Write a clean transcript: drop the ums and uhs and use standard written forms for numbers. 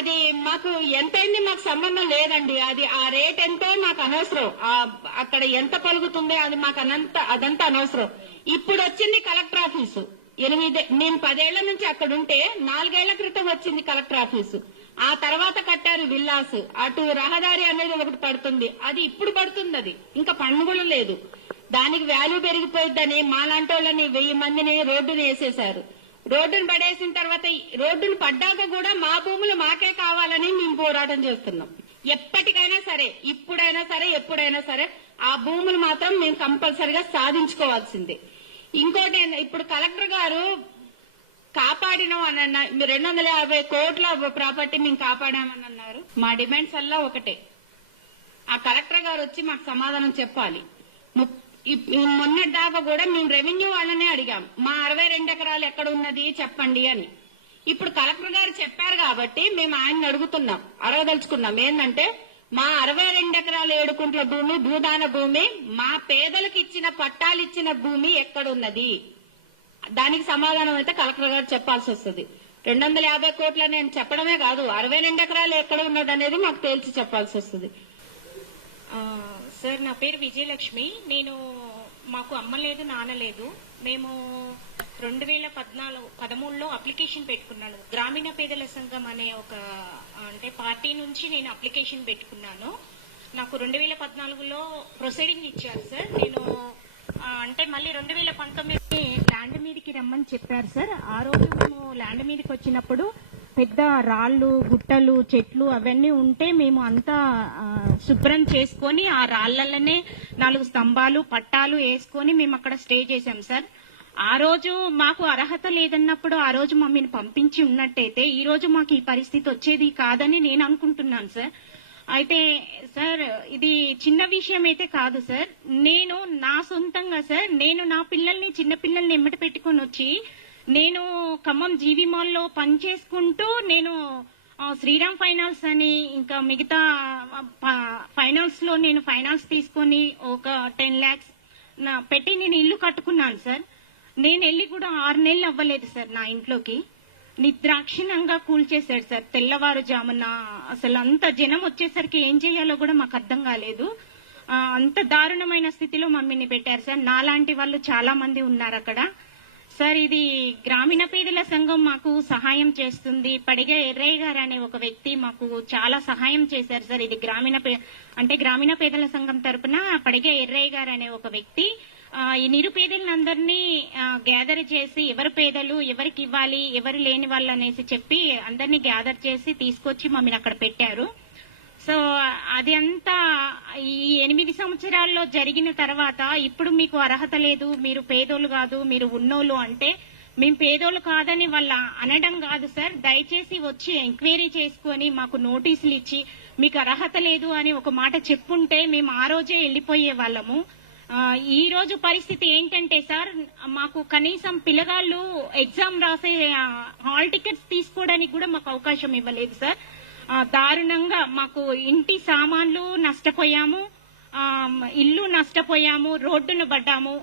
అది మాకు ఎంతైంది మాకు సంబంధం లేదండి. అది ఆ రేట్ ఎంతో మాకు అనవసరం. అక్కడ ఎంత పలుకుతుందో అది మాకు అదంతా అనవసరం. ఇప్పుడు వచ్చింది కలెక్టర్ ఆఫీసు 8. మేము 10 ఏళ్ల నుంచి అక్కడ ఉంటే 4 ఏళ్ల క్రితం వచ్చింది కలెక్టర్ ఆఫీసు. ఆ తర్వాత కట్టారు విల్లాస్. అటు రహదారి అనేది ఒకటి పడుతుంది, అది ఇప్పుడు పడుతుంది. అది ఇంకా పన్ను లేదు. దానికి వాల్యూ పెరిగిపోయిద్దని మాలాంటి వాళ్ళని 1000 మందిని రోడ్డును వేసేశారు. రోడ్డును పడేసిన తర్వాత రోడ్డును పడ్డాక కూడా మా భూములు మాకే కావాలని మేము పోరాటం చేస్తున్నాం. ఎప్పటికైనా సరే, ఇప్పుడైనా సరే, ఎప్పుడైనా సరే ఆ భూములు మాత్రం మేము కంపల్సరిగా సాధించుకోవాల్సిందే. ఇంకోటి, ఇప్పుడు కలెక్టర్ గారు కాపాడినాం అని అన్న 250 కోట్ల ప్రాపర్టీ మేము కాపాడామని అన్నారు. మా డిమాండ్స్ అల్లా ఒకటే, ఆ కలెక్టర్ గారు వచ్చి మాకు సమాధానం చెప్పాలి. మొన్నటి దాకా కూడా మేము రెవెన్యూ వాళ్ళనే అడిగాం, మా 62 ఎకరాలు ఎక్కడ ఉన్నది చెప్పండి అని. ఇప్పుడు కలెక్టర్ గారు చెప్పారు కాబట్టి మేము ఆయన్ని అడగదలుచుకున్నాం. ఏంటంటే మా 62 ఎకరాల 7 కుంట్ల భూమి భూదాన భూమి, మా పేదలకు ఇచ్చిన పట్టాలు ఇచ్చిన భూమి ఎక్కడున్నది, దానికి సమాధానం అయితే కలెక్టర్ గారు చెప్పాల్సి వస్తుంది. 250 కోట్ల నేను చెప్పడమే కాదు, 62 ఎకరాలు ఎక్కడ ఉన్నది అనేది మాకు తేల్చి చెప్పాల్సి వస్తుంది. సార్, నా పేరు విజయలక్ష్మి. మాకు అమ్మ లేదు, నాన్న లేదు. మేము 2013లో అప్లికేషన్ పెట్టుకున్నాను. గ్రామీణ పేదల సంఘం అనే ఒక పార్టీ నుంచి నేను అప్లికేషన్ పెట్టుకున్నాను. నాకు 2014లో ప్రొసీడింగ్ ఇచ్చారు సార్. మళ్ళీ 2019 ల్యాండ్ మీదకి రమ్మని చెప్పారు సార్. ఆ రోజు మేము ల్యాండ్ మీదకి వచ్చినప్పుడు పెద్ద రాళ్లు, గుట్టలు, చెట్లు అవన్నీ ఉంటే మేము అంతా శుభ్రం చేసుకొని ఆ రాళ్లలోనే 4 స్తంభాలు, పట్టాలు వేసుకొని మేము అక్కడ స్టే చేశాం సార్. ఆ రోజు మాకు అర్హత లేదన్నప్పుడు ఆ రోజు మమ్మల్ని పంపించి ఉన్నట్టయితే ఈ రోజు మాకు ఈ పరిస్థితి వచ్చేది కాదని నేను అనుకుంటున్నాను సార్. అయితే సార్, ఇది చిన్న విషయం అయితే కాదు సార్. నేను నా సొంతంగా సార్, నేను నా చిన్న పిల్లల్ని ఎమ్మటి పెట్టుకొని వచ్చి నేను ఖమ్మం జీవి మాల్లో పనిచేసుకుంటూ నేను శ్రీరామ్ ఫైనాన్స్ అని ఇంకా మిగతా ఫైనాన్స్ లో నేను ఫైనాన్స్ తీసుకొని ఒక 10 lakhs పెట్టి నేను ఇల్లు కట్టుకున్నాను సార్. నేను వెళ్ళి కూడా 6 నెలలు అవ్వలేదు సార్. నా ఇంట్లోకి నిద్రాక్షిణంగా కూల్చేశాడు సార్. తెల్లవారుజామున అసలు అంత జనం వచ్చేసరికి ఏం చేయాలో కూడా మాకు అర్థం కాలేదు. అంత దారుణమైన స్థితిలో మమ్మల్ని పెట్టారు సార్. నాలాంటి వాళ్ళు చాలా మంది ఉన్నారు అక్కడ సార్. ఇది గ్రామీణ పేదల సంఘం మాకు సహాయం చేస్తుంది. పడిగ ఎర్రయ్య గారు అనే ఒక వ్యక్తి మాకు చాలా సహాయం చేశారు సార్. ఇది గ్రామీణ పేదల సంఘం తరపున పడిగ ఎర్రయ్య గారు అనే ఒక వ్యక్తి ఈ నిరుపేదలందరినీ గ్యాదర్ చేసి ఎవరు పేదలు, ఎవరికి ఇవ్వాలి, ఎవరు లేని వాళ్ళు అనేసి చెప్పి అందరినీ గ్యాదర్ చేసి తీసుకొచ్చి మమ్మల్ని అక్కడ పెట్టారు. సో అది అంతా ఈ 8 సంవత్సరాల్లో జరిగిన తర్వాత ఇప్పుడు మీకు అర్హత లేదు, మీరు పేదోళ్ళు కాదు, మీరు ఉన్నోళ్ళు అంటే మేము పేదోళ్ళు కాదని వాళ్ళ అనడం కాదు సార్. దయచేసి వచ్చి ఎంక్వైరీ చేసుకుని మాకు నోటీసులు ఇచ్చి మీకు అర్హత లేదు అని ఒక మాట చెప్పుంటే మేము ఆ రోజే వెళ్లిపోయే వాళ్ళము. ఈ రోజు పరిస్థితి ఏంటంటే సార్, మాకు కనీసం పిల్లగాళ్ళు ఎగ్జామ్ రాసే హాల్ టికెట్స్ తీసుకోవడానికి కూడా మాకు అవకాశం ఇవ్వలేదు సార్. దారుణంగా మాకు ఇంటి సామాన్లు నష్టపోయాము, ఇల్లు నష్టపోయాము, రోడ్డును పడ్డాము.